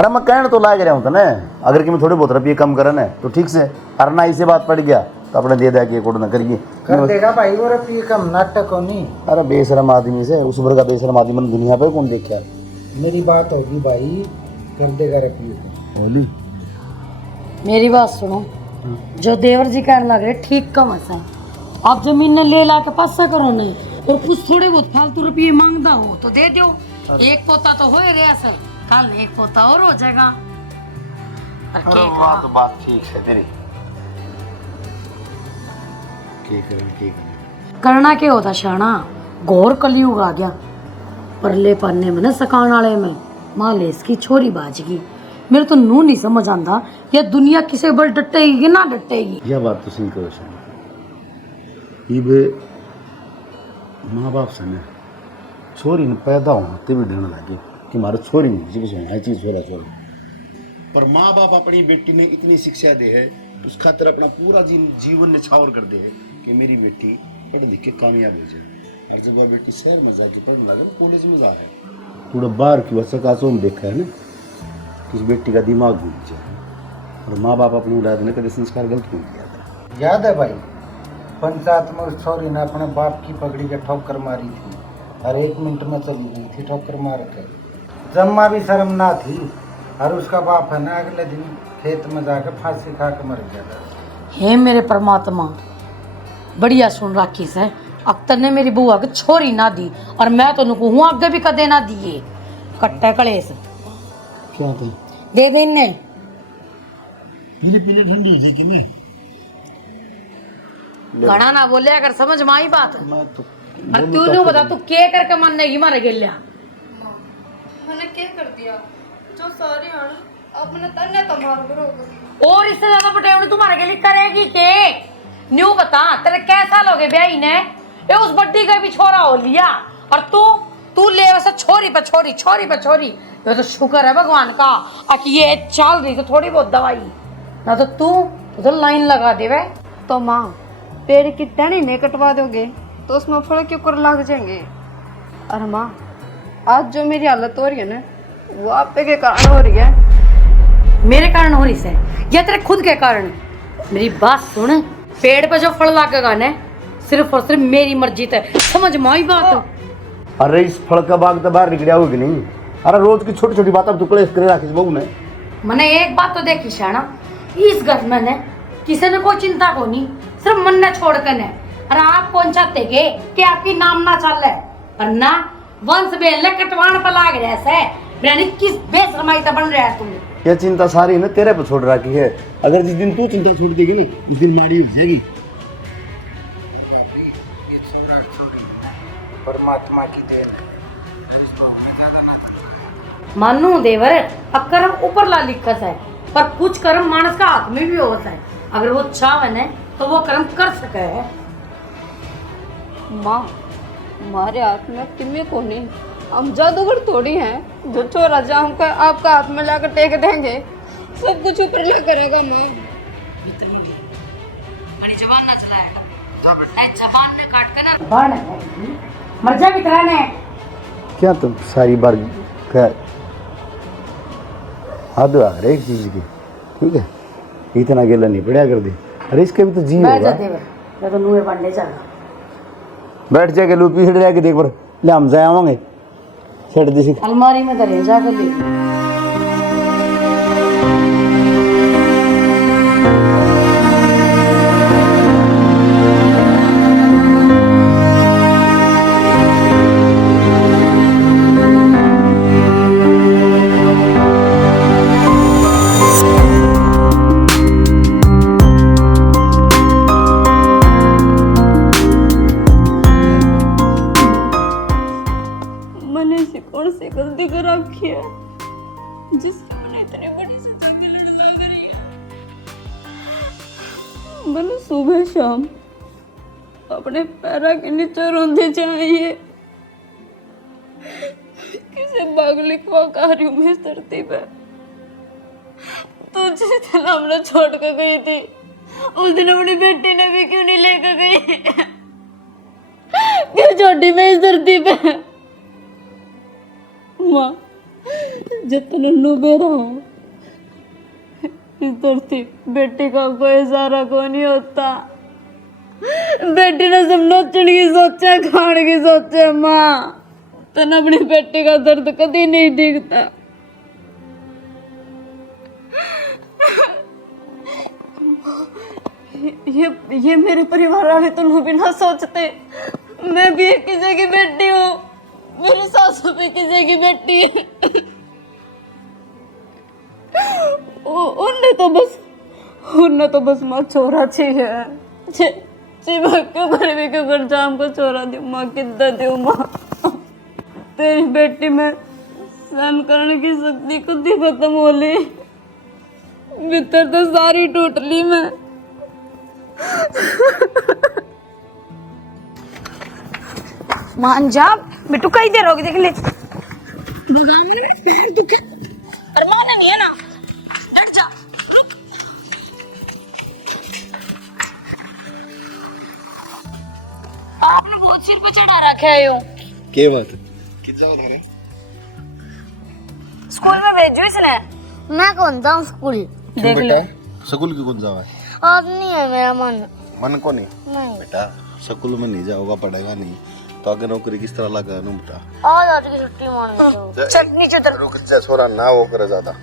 अरे मैं कहने तो लाग रहा हूँ तने, अगर कि मैं थोड़े बहुत रुपये कम करन है तो ठीक से, और ना इसे बात पड़ गया तो अपने दे दे के कोड ना करिए कर देगा भाई वो रुपये कम, नाटक हो नहीं। अरे बेशरम आदमी से उस उम्र का बेशरम आदमी मैंने दुनिया पे कौन देखा। मेरी बात होगी भाई, कर देगा रुपये कम। बोली मेरी बात सुनो, जो देवर जी कहने लग रहे ठीक कम है। आप जमीन ने ले ला के पासा करो नहीं, और कुछ थोड़े बहुत फालतू रुपये मांगता हो तो दे दो। एक पोता तो हो रहे असल, कल एक पोता और हो जाएगा। अरे वाह, तो बात ठीक है तेरी। करना क्या होता शाना, घोर कलयुग आ गया। परले पन्ने में न सकान वाले में मालेस की छोरी बाजगी। मेरे तो नू नहीं समझ आता, यह दुनिया किसे बल डटेगी ना डटेगी। यह बात तो सही कहो शाना। माँ बाप से ने छोरी ने पैदा होते भी डरने लगे कि मारे छोरी नहीं है चीज छोरा छोरा, पर माँ बाप अपनी बेटी ने इतनी शिक्षा दे है उस खातिर अपना पूरा जीवन निछावर कर दे है कि मेरी बेटी पढ़ लिख के कामयाब हो जाए। और जब वह बेटी शहर में जाके पढ़ने लगे, कॉलेज में जा रहे हैं, थोड़ा बाहर की वजह का देखा है ना कि उस बेटी का दिमाग घूम जाए। और माँ बाप अपनी औलाद ने कभी संस्कार गलत क्यों किया था। याद है भाई, पंचायत में उस छोरी ने अपने बाप की पगड़ी के ठोकर मारी थी, और 1 मिनट में चली गई थी ठोकर मार के। जम्मा भी शर्म ना थी, और उसका बाप है ना अगले दिन खेत में जाकर फांसी खा के मर गया था। हे मेरे परमात्मा, बढ़िया सुन राखी से अख्तर ने मेरी बुआ को छोरी ना दी, और मैं तो नुकू हूँ आगे भी कदे ना दिए। कट्टे कलेस क्या था? दे देने पीली पीली ठंडी थी कि नहीं? घना ना बोले, अगर समझ में आई बात। मैं तो और तू नु बता, तू के करके मन नहीं मारे गेलिया। मैंने क्या कर दिया जो सारी हण अपने तन्ने तो मार करो। और इससे ज्यादा पटेवनी तुम्हारे के लिए करेगी के? न्यू बता, तेरे कैसा लोगे ब्याही ने? ये उस बड्डी का भी छोरा हो लिया, और तू ले वैसे छोरी पे छोरी, छोरी पे छोरी। ये तो शुक्र है भगवान का कि ये चल रही तो थोड़ी बहुत दवाई, ना तो तू तो लाइन लगा दे वे। तो माँ, पेड़ की टहनी नहीं कटवा दोगे तो उसमें फल क्यों कर लग जाएंगे। और माँ, आज जो मेरी हालत हो रही है ना, वो आप पे के कारण हो रही है। मेरे कारण हो रही से या तेरे खुद के कारण? मेरी बात सुन, पेड़ पे जो फल लगेगा ना, सिर्फ और सिर्फ मेरी मर्जी से। समझ में आई बात? अरे इस फल का बाग तो बाहर निकलिया होगी नहीं। अरे रोज की छोटी छोटी बात अब टुकड़े करे राखी बहू ने। मैंने एक बात तो देखी शाना, इस घर में ने किसी ने कोई चिंता को नहीं, सिर्फ मन ने छोड़ कर ने। अरे आप कौन चाहते के कि आपकी नाम ना चल है, और ना वंश बेल कटवान पर लाग रहा है। किस बेशरमाई बन रहा है तुम? यह चिंता सारी ने तेरे पे छोड़ रखी है। अगर जिस दिन तू चिंता छोड़ देगी ना, उस दिन माड़ी हो जाएगी। परमात्मा की देन। मानू देवर, अब कर्म ऊपर ला लिखा है, पर कुछ कर्म मानस का हाथ में भी होता है। अगर वो चाहे न तो वो कर्म कर सके है। माँ, हमारे हाथ में किम्मे को नहीं, हम जादूगर थोड़ी हैं जो छोरा जा हमको आपका हाथ में लाकर टेक देंगे। सब कुछ ऊपर ला करेगा माँ। जबान ना चलाएगा, जबान ने काट कर ना बाण मर जा बितरा ने। क्या तुम सारी बार हद आ रही एक चीज की, ठीक है? इतना गेला नहीं पड़ा कर दे। अरे इसके भी तो जी होगा। मैं तो नुए पढ़ने चल बैठ जाके लूपी सेट जाके देख पर ले हम जाए आवांगे सेट दी अलमारी में धरे जाकर ले। मैंने ऐसी कौन सी गलती कर रखी है जिससे मैंने इतनी बड़ी सजा मिलने लग रही है। मैंने सुबह शाम अपने पैरों के नीचे रोंदे चाहिए, किसे बाग लिखवा कार्य में इस धरती पे। तो जिस दिन हमने छोड़ कर गई थी, उस दिन अपनी बेटी ने भी क्यों नहीं लेकर गई? क्यों छोटी मैं इस धरती पे? माँ, जितना नुबे रहो इस धरती बेटी का कोई सारा को नहीं होता। बेटी ने सब नोचण की सोचे, खाण की सोचे। माँ तन अपनी बेटी का दर्द कभी नहीं दिखता। ये मेरे परिवार वाले तो भी ना सोचते। मैं भी एक किसी की बेटी हूँ, मेरी सासू भी किसी की बेटी है। उनने तो बस माँ छोरा चाहिए। मैं क्यों कर जाम को छोरा दू माँ, कितना दू माँ। तेरी बेटी में सहन करने की शक्ति खुद ही खत्म हो ली। भीतर तो सारी टूट ली मैं। मान जा बेटू, कई देर होगी देख ले। अरे माने नहीं है ना, हट जा। रुक। आपने बहुत सिर पे चढ़ा रखा है यो। के बात कितना उधार है? स्कूल में भेजो इसने। मैं कौन जाऊँ स्कूल? देख लो स्कूल क्यों कौन जावा? आज नहीं है मेरा मन। मन को नहीं नहीं, बेटा, स्कूल में नहीं जाओगा, पढ़ेगा नहीं तो आगे नौकरी किस तरह लगा ना बेटा। आज की छुट्टी मारनी चाहिए। चल नीचे उतर। रुक जा छोरा, ना वो करे ज्यादा।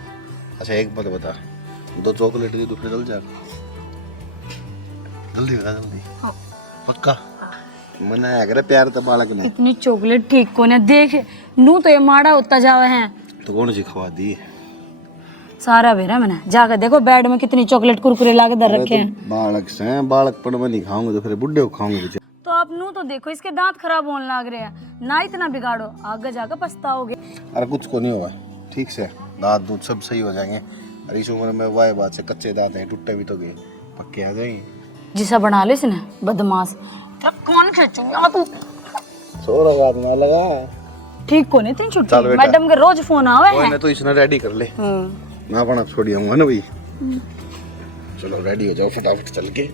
अच्छा एक बात बता, 2 चॉकलेट दी तो फिर जल जा। जल्दी बता, जल्दी पक्का। मना है करे प्यार तो बालक ने। इतनी चॉकलेट ठीक को ने देख नू तो ये माड़ा होता जावे हैं। तो कौन सी खवा दी? सारा बेरा मैंने जाकर देखो बेड में कितनी चॉकलेट कुरकुरे लाके धर रखे हैं। बालक से बालकपन में नहीं खाऊंगे तो फिर बुढ़े को खाऊंगे। तो आप नू तो देखो, इसके दांत खराब होने लग रहे हैं। ना इतना बिगाड़ो, आगे जाकर पछताओगे। अरे कुछ को नहीं होगा, ठीक से दांत दूध सब सही हो जाएंगे। अरे इस उम्र में वाह बात से कच्चे दांत हैं, टूटे भी तो गए, पक्के आ जाएंगे। जिसा बना लो इसने बदमाश। तो कौन खींचूंगा तू? सोरा बात ना लगा। ठीक को नहीं तीन चल छुट्टी। बेटा। मैडम के रोज फोन आवे हैं। ओए तो इसने रेडी कर ले, मैं अपना छोड़ी आऊंगा ना भाई। चलो रेडी हो जाओ फटाफट चल के।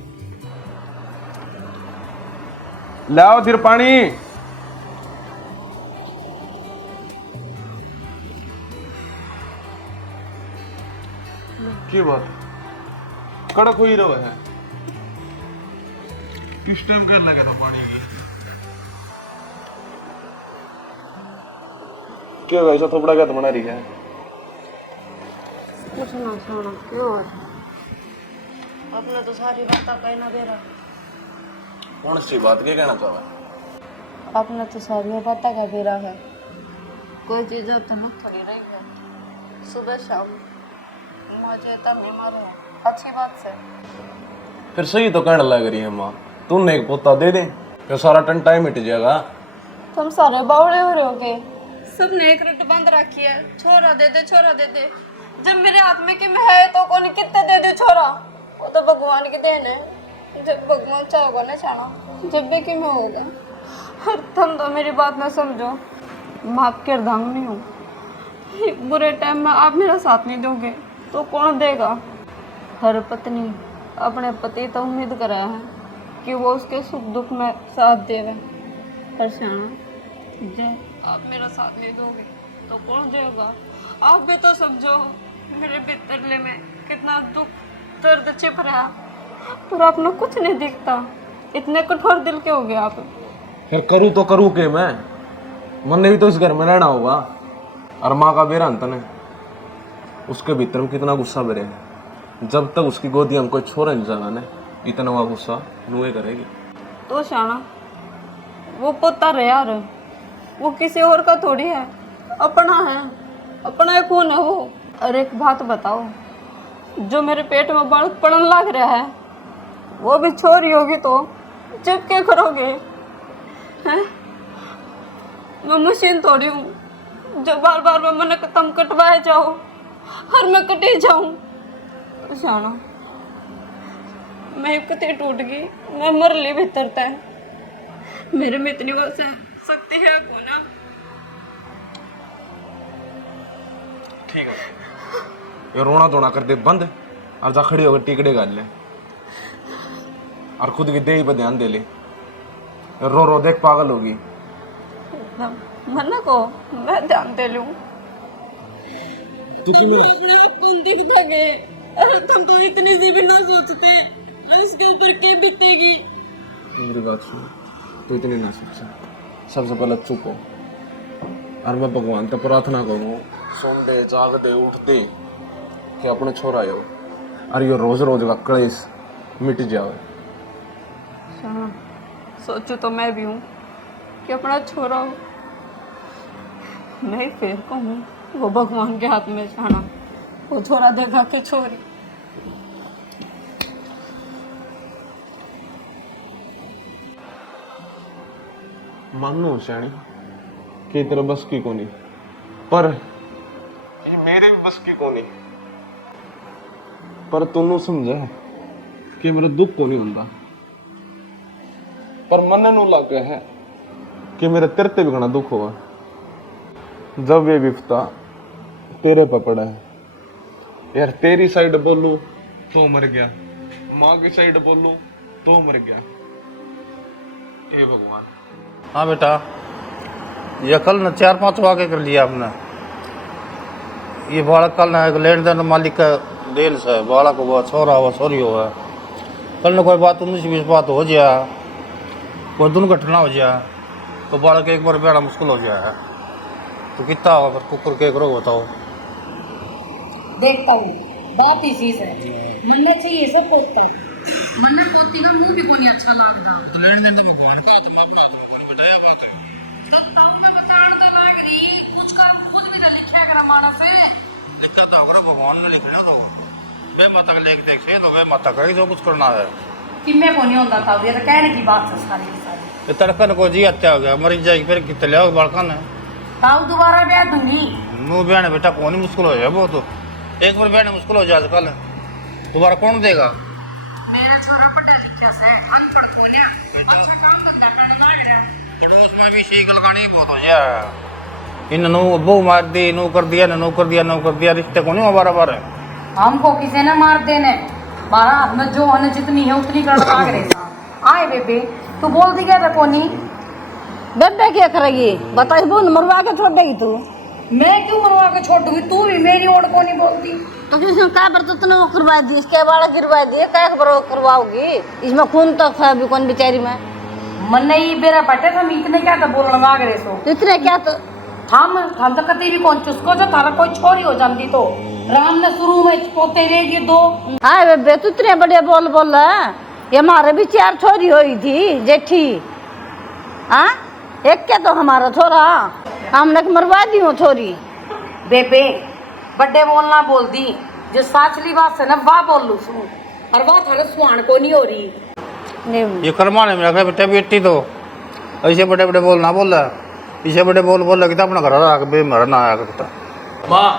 लाओ फिर पानी। की बात कड़क हुई रहो है। किस टाइम कर लगा था पानी की? क्यों ऐसा थोपड़ा क्या बना रही है? कुछ ना सुनो, क्यों हो? अपने तो सारी बातें कहना दे रहा। कौन सी बात के कहना चाह रहा? अपने तो सारी बातें का दे रहा है। कोई चीज तो न थोड़ी रही है। सुबह शाम मुझे तब बीमार हो, अच्छी बात से। फिर सही तो कहने लग रही है माँ, तूने एक पोता दे दे तो सारा टन टाइम मिट जाएगा। तुम सारे बावड़े हो रहे होगे। सबने एक रट बंद रखी है, छोरा दे दे, छोरा दे दे। जब मेरे हाथ में कि मैं है तो कौन कितने दे दे छोरा? वो तो भगवान की देन है। जब भगवान चाहोगा ना चाहना, जब भी कि मैं होगा। हर तुम तो मेरी बात ना समझो, मैं आपके अर्धांग नहीं हूँ। बुरे टाइम में आप मेरा साथ नहीं दोगे तो कौन देगा? हर पत्नी अपने पति तो उम्मीद कर रहा है कि वो उसके सुख दुख में साथ देवे। पर श्यामा जे आप मेरा साथ नहीं दोगे तो कौन देगा? आप भी तो समझो मेरे भीतरले में कितना दुख दर्द छिप रहा, पर आपने कुछ नहीं दिखता। इतने कठोर दिल के हो गए आप। फिर करूँ तो करूँ के मैं? मन ने भी तो इस घर में रहना होगा। और माँ का बेरा अंतन है, उसके भीतर में कितना गुस्सा भरे है। जब तक उसकी गोदी हम कोई छोरा नहीं जाना ने, इतना वह गुस्सा नुए करेगी। तो शाना वो पोता रहे यार, वो किसी और का थोड़ी है, अपना है, अपना एक खून है वो। और एक बात बताओ, जो मेरे पेट में बालक पड़न लग रहा है वो भी छोरी होगी तो जब क्या करोगे? हैं? मैं मशीन थोड़ी हूँ जो बार बार मैं मन तुम कटवाए जाओ और मैं कटे जाऊँ। शाना मैं कते टूट गई, मैं मर ली भीतर तय। मेरे में इतनी वो शक्ति है को ना। ठीक है, ये रोना धोना कर दे बंद और जा खड़ी होकर टिकड़े गाल ले और खुद की देही पर ध्यान दे ले। रो रो देख पागल होगी। मना को मैं ध्यान दे लूँ। तू की मिला अपने आप कौन दिखता गए? अरे तुम तो इतनी सी भी ना सोचते और इसके ऊपर क्या बीतेगी। मेरी बात सुन, तू इतनी ना सोच। सबसे पहले चुप हो और मैं भगवान से प्रार्थना करूँ सुन दे जाग दे उठ दे कि अपने छोरा हो और ये रोज रोज का क्लेश मिट जाए। हाँ, सोचू तो मैं भी हूँ कि अपना छोरा हो, नहीं फिर कहूँ वो भगवान के हाथ में जाना, वो छोरा देखा के छोरी। मानो श्याणी कि तेरे बस की कोनी, पर ये मेरे भी बस की कोनी। पर तू समझे कि मेरा दुख को नहीं होता, पर मन नू लग गया है कि मेरे तेरे ते भी घना दुख होगा जब ये विपता तेरे पर पड़ा है। यार तेरी साइड बोलूं तो मर गया, माँ की साइड बोलूं तो मर गया। हे भगवान। हाँ बेटा, ये कल न 4-5 वाक़े कर लिया आपने। ये बालक कल न एक लेन देन मालिक का देल से बालक हुआ, छोरा हुआ, छोरी हुआ, कल न कोई बात 19-20 बात हो जाए, कोई दुर्घटना हो जाए तो बालक एक बार बेड़ा मुश्किल हो जाए तो कितना होगा फिर कुकुर के करो बताओ। देखता हूँ बात ही चीज है, मनने चाहिए सब पोता, मनने पोती का मुंह भी कोनी अच्छा लगता। तो लेन देन तो भगवान का तुम अपना बताया बात है। तो ताऊ में बताण तो लाग रही, कुछ का खुद भी तो लिखा कर मानस है। लिखा तो अगर भगवान ने लिखना तो वे माता का लेख देख से तो वे माता का ही जो कुछ करना है। कि मैं कोनी होता था, ये तो कहने की बात है सारी की सारी। ये तड़कन को जी हत्या हो गया, मरी जाएगी फिर कितने ले बालका ने ताऊ दोबारा ब्याह दूंगी। नू बयान बेटा कौन ही मुश्किल हो जाए वो तो एक बार बयान मुश्किल हो जाए कल दोबारा कौन देगा। मेरा छोरा पढ़ा लिखा से अनपढ़ कोन्या, अच्छा काम धंधा करने लाग रहा। पड़ोस में भी शीख लगानी बहुत हो यार। इन नू अब्बू मार दी, नू कर दिया, नू कर दिया, नू कर दिया, रिश्ते को नहीं बार बार। हमको किसी ने मार देने, मारा हाथ में जो हने जितनी है उतनी कर लाग रहे सा। आए बेबे तू बोल दी क्या था कोनी? बेबे क्या करेगी बताई, बोल मरवा के छोड़ देगी तू। मैं क्यों मरवा के छोड़ दूंगी, तू भी मेरी ओर को नहीं बोलती। तो किसने क्या पर तो तूने वो करवा दी, इसके बाड़ा गिरवा दिए, क्या पर वो करवाओगी, इसमें खून तो है भी कौन बेचारी में। मन नहीं बेरा बटे हम इतने क्या तो बोलने लाग रहे सो। इतने क्या तो हम तो कती भी कौन चुसको जो तारा कोई छोरी हो जाती तो राम ने शुरू में पोते रहेगी दो। हाँ बेबे तू इतने बड़े बोल बोल रहा है, ये हमारे भी 4 छोरी हुई थी जेठी। हाँ एक क्या तो हमारा छोरा, हमने मरवा दी हो छोरी। बेबे बड़े बोलना बोल दी, जो साचली बात है ना वाह बोल लू सू, और वाह थारे सुहान को नहीं हो रही। नहीं ये कर्मा ने मेरा बेटा बेटी तो ऐसे बड़े बड़े बोल ना बोल रहा, इसे बड़े बोल लगे तो अपना घर आके बे मरा ना आया करता। माँ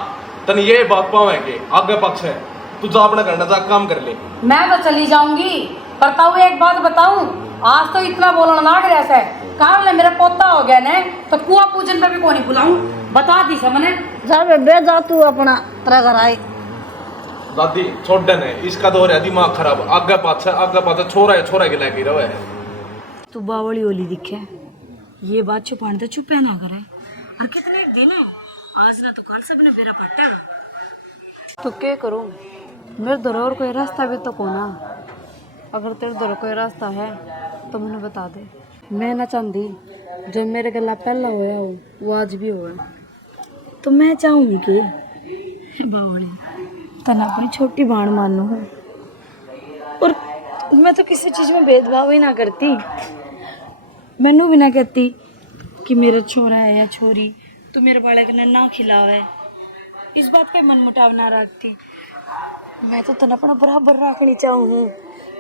तन ये बात पावे के आगे पक्ष है, तू जा अपना करना जा काम कर ले। मैं तो चली जाऊंगी, पर ताऊ एक बात बताऊं, आज तो इतना बोलना लाग रहा है, काम ले मेरा पोता हो गया ने तो कुआ पूजन पे भी को नहीं बुलाऊं, बता दी सबने। जा बेबे जा तू अपना तेरा घर आई। दादी छोड़ देने इसका तो हो रहा दिमाग खराब, आगे पाछे छोरा है, छोरा के लेके रहे है। तू बावली ओली दिखे, ये बात छुपाने तो चुपे ना करे, और कितने दिन है आज ना तो कल सबने बेरा पट्टा। तो क्या करूँ, मेरे दर और कोई रास्ता भी तो कोना। अगर तेरे दर कोई रास्ता है तो मुझे बता दे। मैं ना चाहती जो मेरे गला पहला होया हो वो आज भी होए। तो मैं चाहूँगी कि बावली तना अपनी छोटी भाण मानू है, और मैं तो किसी चीज़ में भेदभाव ही ना करती। मैनू भी ना कहती कि मेरा छोरा है या छोरी तो मेरे बालक ने ना खिलावे, इस बात पे मन मुटाव ना रखती। मैं तो तना अपना बराबर रखनी चाहूँ।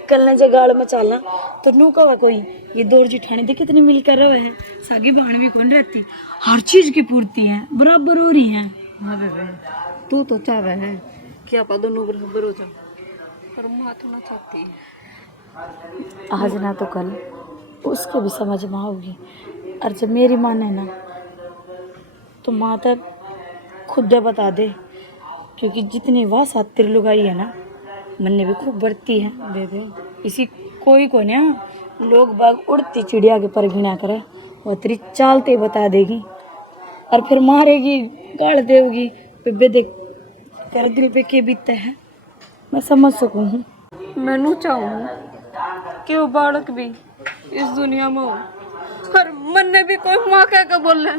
कल ने जगाड़ में चलना तो नू कवा कोई ये दौड़ जिठानी दे कितनी मिलकर रहे हैं, सागी भाण भी कौन रहती, हर चीज की पूर्ति है, बराबर हो रही है। हाँ बेबे तू तो चाह रहा है कि आप दोनों बराबर हो जाओ, पर माँ तो ना चाहती है। आज ना तो कल उसको भी समझ में आओगी, और जब मेरी माने ना तो माँ तक खुद बता दे, क्योंकि जितनी वाह सातिर लुगाई है ना मन ने भी खूब बढ़ती है बेबे। इसी कोई को ना लोग बाग उड़ती चिड़िया के पर घिना करे, वो तेरी चालते बता देगी और फिर मारेगी गाड़ देगी। बेबे देख तेरे दिल पे क्या बीतता है मैं समझ सकूं। मैनू चाहूँ कि वो बालक भी इस दुनिया में हो, और मन ने भी कोई माँ कह के बोले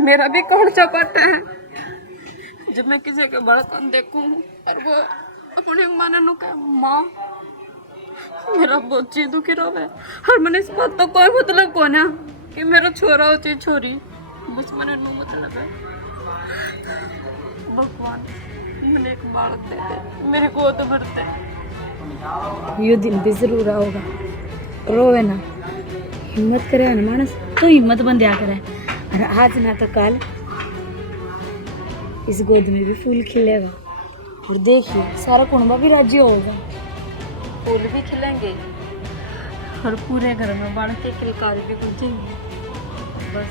मेरा भी कौन चपाटा है। जब मैं किसी के बालक को देखूं और वो अपनी माँ ने नु कहे माँ, मेरा बहुत जी दुखी रोवे। और मैंने इस बात तो कोई मतलब को ना कि मेरा छोरा हो चाहे छोरी, बस मैंने नु मतलब है भगवान मैंने एक बालक दे दे, मेरे को तो भरते। यो दिन भी जरूर आओगा, रोवे ना, हिम्मत करे ना मानस तो हिम्मत बंदिया करे। और आज ना तो कल इस गोद में भी फूल खिलेगा और देखिए सारा कुंबा भी राजी होगा। फूल भी खिलेंगे और पूरे घर में बाढ़ के किलकारी भी गुंजेंगे। बस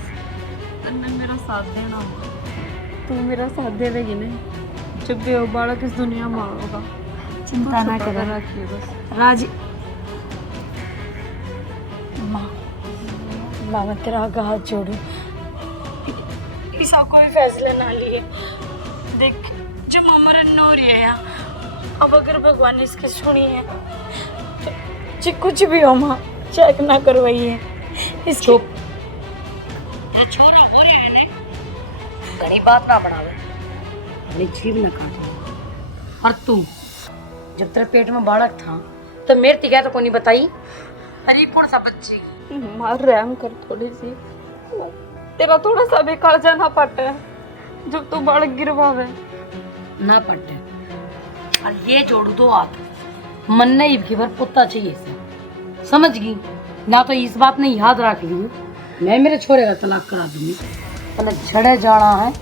तन्ने मेरा साथ देना होगा, तू मेरा साथ देवेगी नहीं जब भी वो बालक इस दुनिया में होगा। चिंता ना करो, रखिए बस। राजी माँ, माँ मैं तेरा आगे हाथ जोड़ू, ऐसा कोई फैसले ना लिए। देख जो हमारा नौर है, अब अगर भगवान ने इसकी सुनी है तो चाहे कुछ भी हो माँ, चेक ना करवाइए इस चुप छोरा हो रहे हैं ने घनी बात ना बढ़ावे, अपनी जीव न काटे। और तू जब तेरे पेट में बालक था तो मेरे तिगा तो कोई नहीं बताई। अरे कौन सा बच्ची मार रहम कर थोड़ी सी, तेरा थोड़ा सा भी कर्जा ना पटे जब तू बालक गिरवावे ना पट्टे। और ये जोड़ू दो हाथ मन ने इब की बार पुत्ता चाहिए इसे, समझ गई ना? तो इस बात ने याद रख ली, मैं मेरे छोरे का तलाक करा दूंगी। पहले झड़े जाना है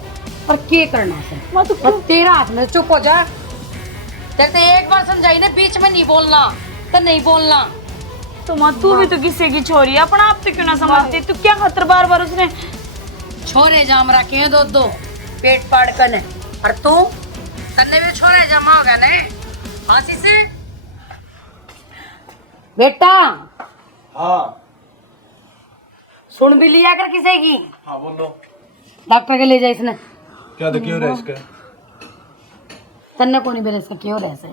और क्या करना है मैं तो तेरा हाथ में। चुप हो जा, तेरे तो एक बार समझाई ना, बीच में नहीं बोलना तो नहीं बोलना। तो माँ तू भी तो किसी की छोरी है, अपना आप तो क्यों ना समझती? तू क्या खतर बार बार उसने छोरे जाम रखे हैं दो पेट पाड़ कर ने, और तू तन्ने भी छोरे जमा हो गया ने फांसी से। बेटा हाँ सुन भी लिया कर किसी की। हाँ बोलो। डॉक्टर के ले जाए इसने। क्या देखिए हो रहा है इसका? तन्ने को नहीं बेरे सकते हो ऐसे,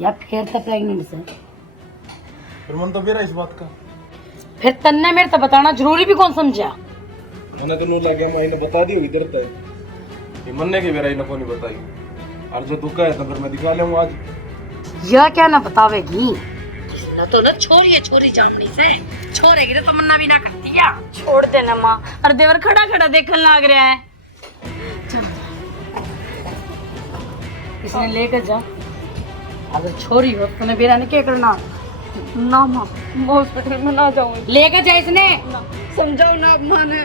या फिर तो प्रेग्नेंट से। फिर मन तो मेरा इस बात का, फिर तन्ने मेरे तो बताना जरूरी भी कौन समझा। मैंने तो नू लगे मैं इन्हें बता दी होगी इधर तय, ये मन्ने की मेरा इन्हें को नहीं बताई। और जो तू कहे तो फिर मैं दिखा लूंगा आज। यह क्या ना बतावेगी ना, तो ना छोरी जामनी से छोड़ेगी तो तमन्ना भी ना करती क्या। छोड़ देना माँ, और देवर खड़ा खड़ा देखने लग रहा है। इसने लेकर जा, अगर छोरी हो तो बेरा ने क्या करना। ना माँ मैं हॉस्पिटल में ना जाऊंगी। लेकर जा इसने, समझाओ ना माँ ने।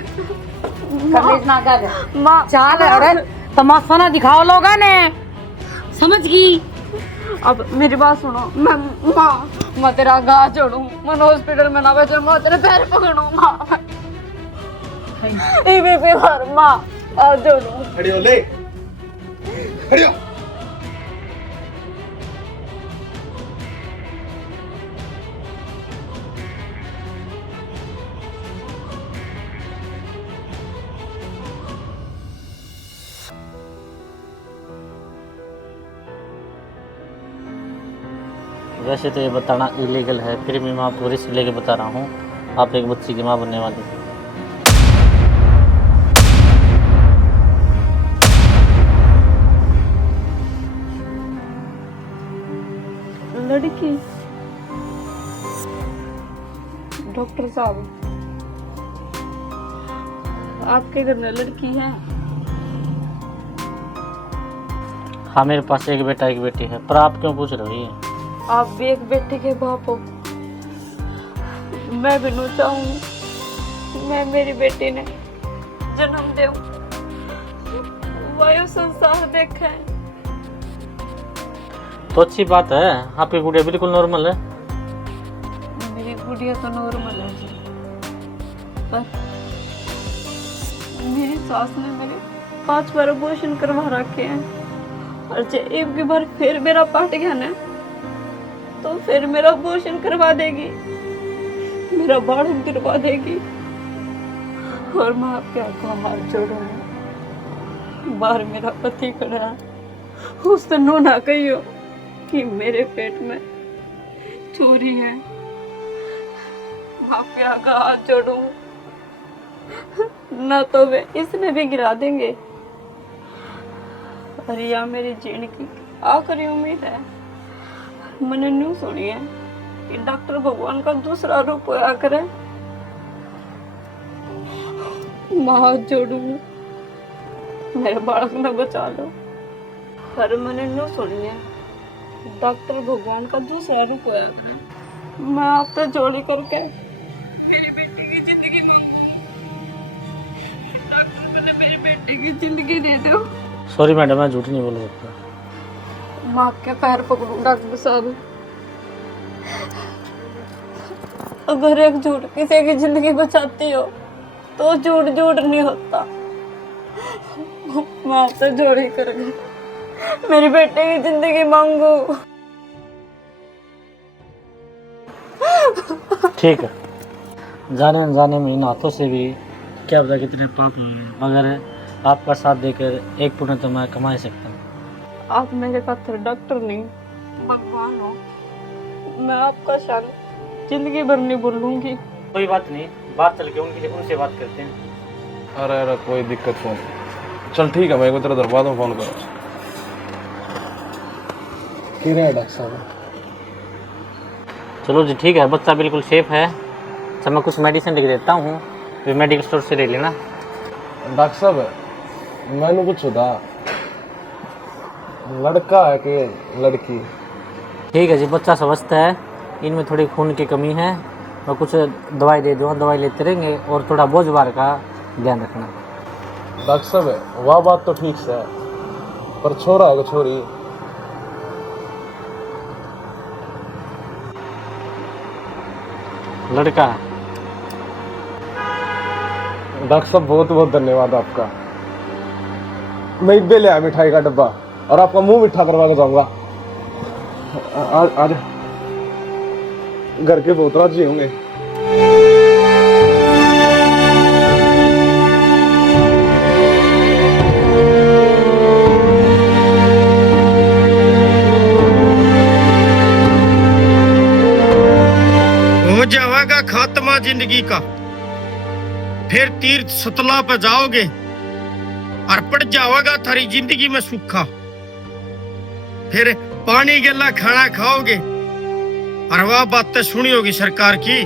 कलेज ना कर माँ चाल। अरे तमाशा ना दिखाओ लोगा ने, समझ गई? अब मेरी बात सुनो, मैं तेरा गाह जोड़ू, मैं हॉस्पिटल में ना भेजू, मैं तेरे पैर पकड़ू माँ। माँ आ जोड़ू। खड़ी हो ले, खड़ी हो। वैसे तो ये बताना इलीगल है, फिर भी मैं आपको रिस्क लेके बता रहा हूँ, आप एक बच्ची की माँ बनने वाली हैं। लड़की डॉक्टर साहब आपके घर में लड़की है? हाँ मेरे पास एक बेटा एक बेटी है, पर आप क्यों पूछ रही हैं? आप भी एक बेटे के बाप हो, मैं भी नहीं चाहूंगी मैं मेरी बेटी ने जन्म दे वायु संसार देखा है। तो अच्छी बात है, आपकी गुड़िया बिल्कुल नॉर्मल है। मेरी गुड़िया तो नॉर्मल है जी, पर मेरी सास ने मेरे 5 बार अबॉर्शन करवा रखे हैं, और जब एक की बार फिर मेरा पार्ट गया ना तो फिर मेरा अबॉर्शन करवा देगी, मेरा बालक गिरवा देगी। और मैं आपके आंखों हाथ जोड़ूंगी, बाहर मेरा पति खड़ा है, उससे नो ना कहियो कि मेरे पेट में चोरी है। माफिया का हाथ जोड़ू ना तो वे इसने भी गिरा देंगे। अरे या मेरी जीण की आखिरी उम्मीद है। मैंने न्यू सुनी है कि डॉक्टर भगवान का दूसरा रूप होया करे। मैं हाथ जोड़ू मेरे बालक ने बचा लो। पर मैंने न्यू सुनी है डॉक्टर भगवान का दूसरा रूप होया करे। मैं आपसे जोड़ी करके मेरी बेटी की जिंदगी मांगू। डॉक्टर मैंने मेरी बेटी की जिंदगी दे दो। सॉरी मैडम, मैं झूठ नहीं बोल सकता। मैं आपके पैर पकड़ूं डॉक्टर साहब। अगर एक झूठ किसी की जिंदगी बचाती हो तो झूठ झूठ नहीं होता। मैं आपसे जोड़ी करके मेरी बेटे की जिंदगी मांगू। ठीक है, जाने अनजाने में इन हाथों से भी क्या पता कितने पाप हैं, मगर आपका साथ देकर एक पुण्य तो मैं कमा ही सकता हूँ। आप मेरे खातिर डॉक्टर नहीं भगवान हो। मैं आपका शान जिंदगी भर नहीं भूलूंगी। कोई बात नहीं, बात चल के उनसे बात करते हैं। अरे अरे कोई दिक्कत नहीं, चल ठीक है, मैं को तेरा दरबार में फोन करूँ। ठीक है डॉक्टर साहब। चलो जी ठीक है, बच्चा बिल्कुल सेफ है। अच्छा मैं कुछ मेडिसिन लिख देता हूँ, फिर मेडिकल स्टोर से ले लेना। डॉक्टर साहब मैंने कुछ होता लड़का है कि लड़की? ठीक है जी, बच्चा स्वस्थ है, इनमें थोड़ी खून की कमी है। मैं कुछ दवाई दे दूँगा, दवाई लेते रहेंगे और थोड़ा बोझ भार का ध्यान रखना। डॉक्टर साहब वह बात तो ठीक है, पर छोरा है कि छोरी? लड़का। डॉक्टर साहब बहुत बहुत धन्यवाद आपका। मैं इब्बे ले आया मिठाई का डब्बा और आपका मुंह मीठा करवा के जाऊंगा। आज घर के बहुत राजी होंगे। हो जाएगा खात्मा जिंदगी का, फिर तीर्थ सतला पे जाओगे और पड़ जाओगा थारी जिंदगी में सूखा। फिर पानी गला खाना खाओगे और वह बातें सुनी होगी सरकार की,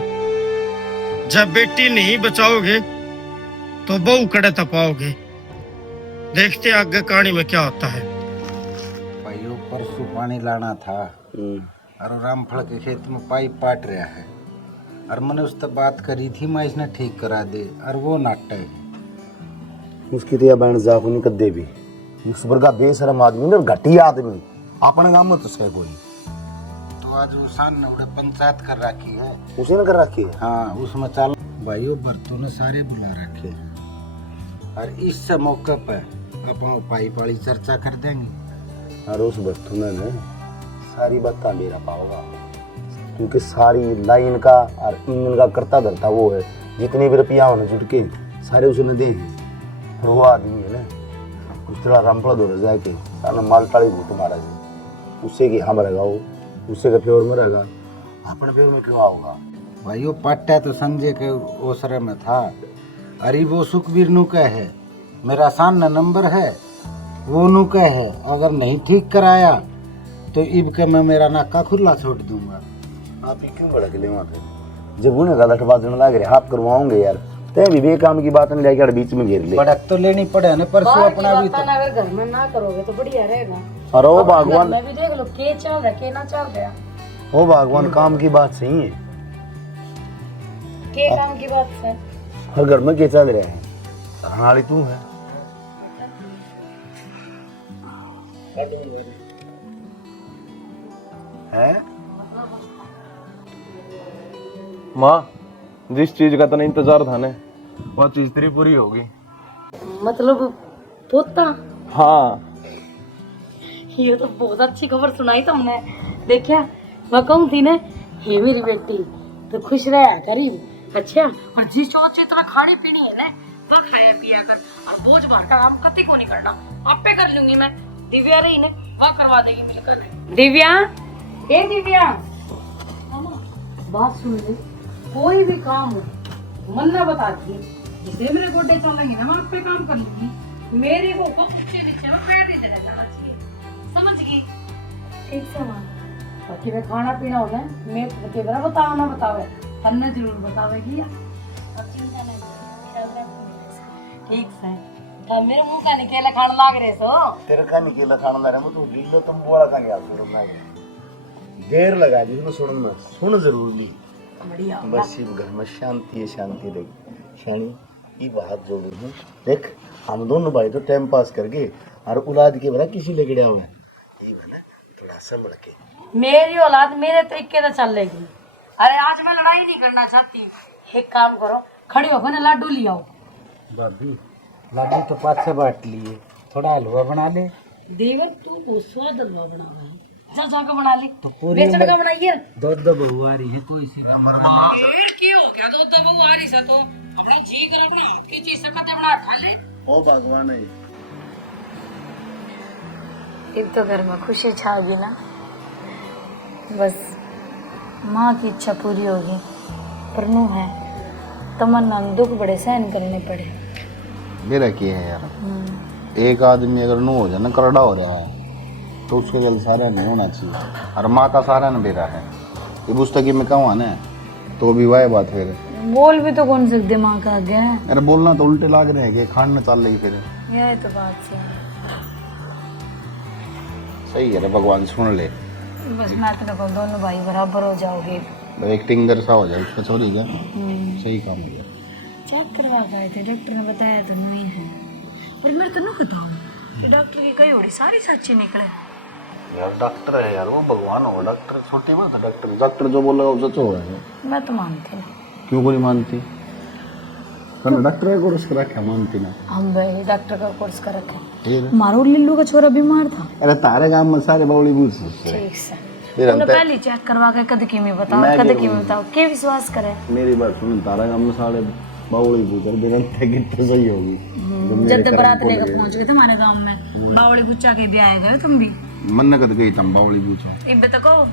जब बेटी नहीं बचाओगे तो बहू कड़े तपाओगे। देखते आगे कहानी में क्या होता है। भाइयों परसों पानी लाना था और रामफल के खेत में पाइप पाट रहा है और मैंने उससे बात करी थी, मैं इसने ठीक करा दे और वो नाटक है। उसकी तो बहन जाको नहीं कदे भी उस वर्गा बेशरम आदमी ने घटिया आदमी अपने गांव में तो सह कोई। तो आज उसान ने पंचायत कर रखी है। उसी ने कर रखी है? हाँ, उसमें चाल भाइयों बर्तों ने सारे बुला रखे हैं और इस मौके पर अपन पाइप वाली चर्चा कर देंगे। और उस बर्तुने ने सारी बात मेरा पाओगा, क्योंकि सारी लाइन का और इंजन का करता धरता वो है। जितने भी रुपया होने जुट के सारे उसने दे हैं। और वो आदमी है ना उस तरह रामफल दौड़ जाए के सारा माल टाड़ी भूत मारा जी, उससे कि हम रहेगा वो, उससे का फेवर में रहेगा, अपने फेवर में क्यों आओगा? भाइयों पट्टा तो संजय के ओसरे में था। अरे वो सुखबीर नु का है, मेरा सामने नंबर है, वो नु का है। अगर नहीं ठीक कराया तो इब के मैं मेरा नाका खुला छोड़ दूंगा। आप ही क्यों भड़क ले वहाँ पे? जब उन्हें गलत बात लग रही आप करवाओगे यार, तय भी बेकाम की बात नहीं लेकर बीच में घेर ले। भड़क तो लेनी पड़े ना, परसों अपना भी तो। अगर घर में ना करोगे तो बढ़िया रहेगा। और ओ भगवान, मैं भी देख लो के चल रहा के ना चल रहा। ओ भगवान काम की बात सही है, के काम की बात है? हर घर में के चल रहा है, हाली तू है। माँ जिस चीज का तो इंतजार था ना वह चीज तेरी पूरी होगी। मतलब पोता? हाँ ये तो बहुत अच्छी खबर सुनाई तुमने। देखा मैं कहूँ थी ना, ये मेरी बेटी तो खुश रहा करीब। अच्छा, और जिस चौथ इतना खानी पीनी है ना वह खाया पिया कर, और बोझ भार का काम कति को नहीं करना, आपे कर लूंगी मैं। दिव्या रही ने वहाँ करवा देगी मिलकर। दिव्या, ए दिव्या, बात सुन ले, कोई भी काम हो मन ना बताती, जिसे मेरे गोडे चलेंगे ना वहाँ पे काम कर लूंगी। मेरे को कुछ नीचे में पैर नहीं देना जाना चाहिए, समझ गई? ठीक से मां। बाकी में खाना पीना होगा मैं तो के बरा बताओ ना बतावे, हमने जरूर बतावेगी यार। ठीक है, तो मेरे मुंह का निकेला खाना लाग रहे सो। तेरे का निकेला खाना ना रे मैं तो लीलो तुम बोला का गया सुन ना देर लगा दी मैं सुनना सुन जरूर ली बढ़िया बस ये घर में शांति है शांति रहेगी शानी ये बात जोड़ी हूँ देख हम दोनों भाई तो टाइम पास करके और औलाद के बरा किसी ले गया हुआ है ये बना थोड़ा संभल के मेरी औलाद मेरे तरीके से चल लेगी। अरे आज मैं लड़ाई नहीं करना चाहती, एक काम करो खड़ी होकर ना लाडू ले आओ। भाभी लाडू तो पास से बांट लिए, थोड़ा हलवा बना ले। देवर तू को स्वाद हलवा बनावा है, जा जाकर बना ले। तो पूरी बेसन का बनाइए। दो बहू आ रही है कोई सी फिर क्यों हो गया? दो बहू आ रही सा तो अपना जी कर अपने हाथ की चीज सकते बना खा ले। ओ भगवान है एक तो घर में खुशी छा गई ना, बस माँ की इच्छा पूरी होगी। पर नू है तमन्ना दुख बड़े सहन करने पड़े। मेरा क्या है यार एक आदमी अगर नो हो जाए ना करड़ा हो रहा है तो उसके जल सारा नहीं होना चाहिए और माँ का सारा न बेरा है ये पुस्तक में कहूँ ना तो भी वह बात फिर बोल भी तो कौन सकते माँ का आगे है। अरे बोलना तो उल्टे लाग रहे हैं खान न चल रही फिर यही तो बात है। सही है रे भगवान सुन ले बस मैं तो देखो दोनों भाई बराबर हो जाओगे। एक्टिंग दर सा हो जाए उसका छोड़ी क्या सही काम हो गया चेक करवा गए थे, डॉक्टर ने बताया तो नहीं है। पर मेरे तो नहीं बताऊँ तो डॉक्टर की कई होड़ी सारी सच्ची निकले। यार डॉक्टर है यार वो भगवान हो डॉक्टर छोटी बात है डॉक्टर जो बोलेगा वो सच होगा मैं तो मानती नहीं। क्यों कोई मानती डॉक्टर का कोर्स करा क्या मानती ना हम भाई डॉक्टर का कोर्स कर रखे। फिर मारो लिल्लू का छोरा बीमार था। अरे तारे गांव में सारे बावली बूझ ठीक से फिर उन्हें पहले चेक करवा के कद की में बताओ कद की में बताओ के विश्वास करे। मेरी बात सुन तारा गांव में सारे बावली बूझ बिरंत की तो सही होगी जब बारात लेकर पहुंच गए थे हमारे गांव में बावड़ी गुच्चा के भी आए गए तुम भी मन न कद गई तुम बावली बूझो इब्बे तो कहो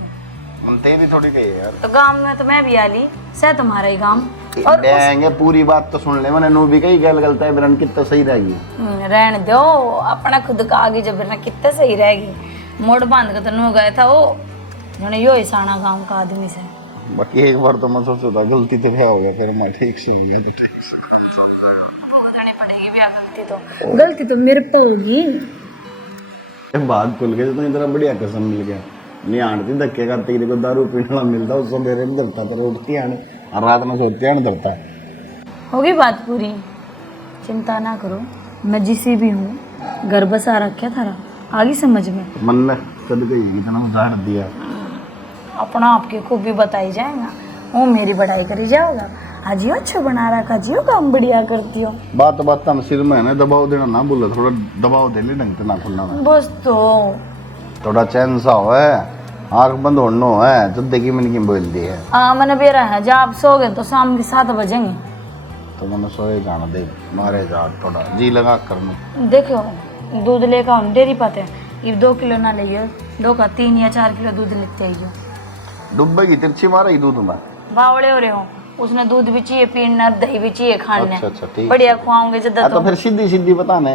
मन तेरी थोड़ी गई यार तो गांव में तो मैं भी आली सह तुम्हारा ही गांव और देंगे पूरी बात तो सुन ले मैंने नो भी कही गल गलता है बिरन कितना सही रहेगी रहने दो अपना खुद का आगे जब बिरना कितने सही रहेगी। मोड़ बांध के तो नो गए था वो उन्होंने यो ईसाना गांव का आदमी से। बाकी एक बार तो मैं सोचा था गलती तो क्या होगा फिर मैं ठीक से हुई तो ठीक से भुगतनी पड़ेगी भी गलती तो मेरे पे होगी। बात खुल गई तो इतना बढ़िया कसम मिल गया नहीं आंटी धक्के करते कि दारू पीने वाला मिलता उसको मेरे में धरता तो उठती आने और रात में सोती आने धरता होगी बात पूरी, चिंता ना करो। मैं जिसी भी हूँ घर बसा रखा थारा आगे समझ में मन में कद गई इतना उदाहरण दिया अपना आपके खूबी बताई जाएगा वो मेरी बढ़ाई करी जाओगा। आज यो अच्छा बना रखा जियो काम बढ़िया करती हो। बात बात हम सिर में है ना दबाव देना ना बोला थोड़ा दबाव दे ले ढंग से ना खुलना बस तो थोड़ा चैन सा हो है आँख बंद होना है तो देखी मैंने क्यों बोल दी है हाँ मैंने बेरा है जब आप सो गए तो शाम के 7 बजेंगे तो मैंने सोए जाना दे मारे जा थोड़ा जी लगा करने देखो दूध लेकर हम डेयरी पाते हैं ये 2 किलो ना लियो 2 का 3 या 4 किलो दूध लेते आइयो। डुब्बे की तिरछी मारा ही दूध में बावड़े हो रहे हो उसने दूध भी चाहिए पीना दही भी चाहिए खाने। अच्छा ठीक बढ़िया खुआऊंगे जब तो फिर सीधी सीधी बताने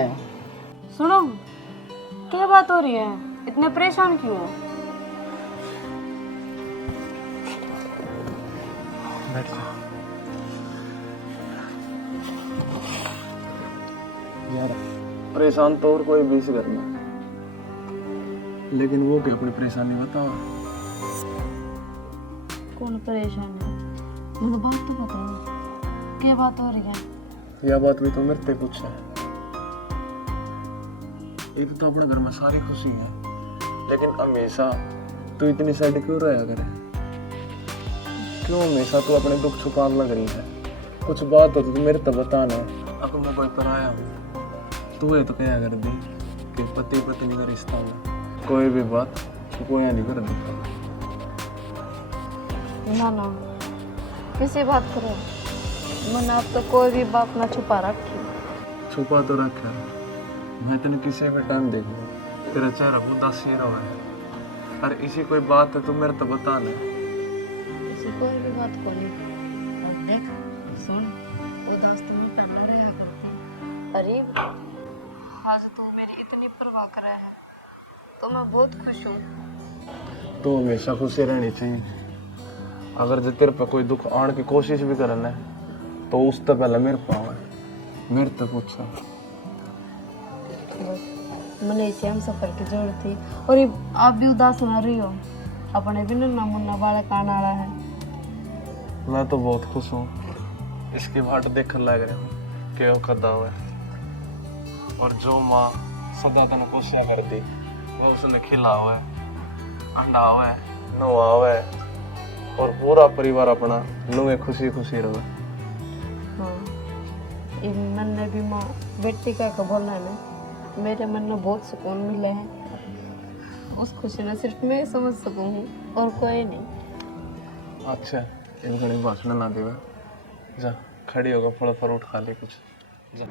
सुनो क्या बात हो रही है, इतने परेशान क्यों हो? यार परेशान तो और कोई भी इस घर में लेकिन वो क्या अपनी परेशानी बताओ। कौन परेशान है मुझे बात तो बताओ क्या बात हो रही है। यह बात भी तो मेरे से कुछ है। एक तो अपने घर में सारी खुशी है लेकिन हमेशा तू इतनी सैड क्यों रहा करे? क्यों हमेशा तू अपने दुख छुपाने लग रही है? कुछ बात हो तो मेरे तो बताना। अब मोबाइल पर आया हूँ तू ये तो क्या कर दी कि पति पत्नी का रिश्ता में कोई भी बात छुपाया नहीं कर देता। ना किसी बात करो मैंने अब तो कोई भी बात ना छुपा रखी। छुपा तो रखा है मैं तेने किसी भी टाइम देख लूँ तेरा चेहरा उदासी रहा है। अरे इसी कोई बात है तो मेरे तो बता ना। इसे कोई भी बात को नहीं। अब देख सुन, उदास तो नहीं करना रहा करते। अरे आज तू मेरी इतनी परवाह कर रहा है तो मैं बहुत खुश हूँ। तो हमेशा खुशी रहनी चाहिए। अगर जो तेरे पे कोई दुख आने की कोशिश भी करना है तो उससे पहले मेरे पास है, मेरे तक पूछा। बस मैंने इसे हम सफर की जरूरत थी। और ये आप भी उदास ना रही हो, अपने भी नन्ना मुन्ना बालक आने वाला है। मैं तो बहुत खुश हूँ। इसकी बाट देखने लग रहा हूँ कि वो कदा हुआ है। और जो माँ सदा तन कोशिश करती वो उसने खिला हुआ है, अंडा हुआ है, नवा हुआ है और पूरा परिवार अपना नुए खुशी खुशी रहे। हाँ, ये मन ने भी माँ बेटी का बोलना है ना, मेरे मन में बहुत सुकून मिला है। उस खुशी में सिर्फ मैं समझ सकूँ हूँ और कोई नहीं। अच्छा इन घड़ी भाषण ना देवे, जा खड़ी होगा फल फ्रूट खा ले कुछ, जा।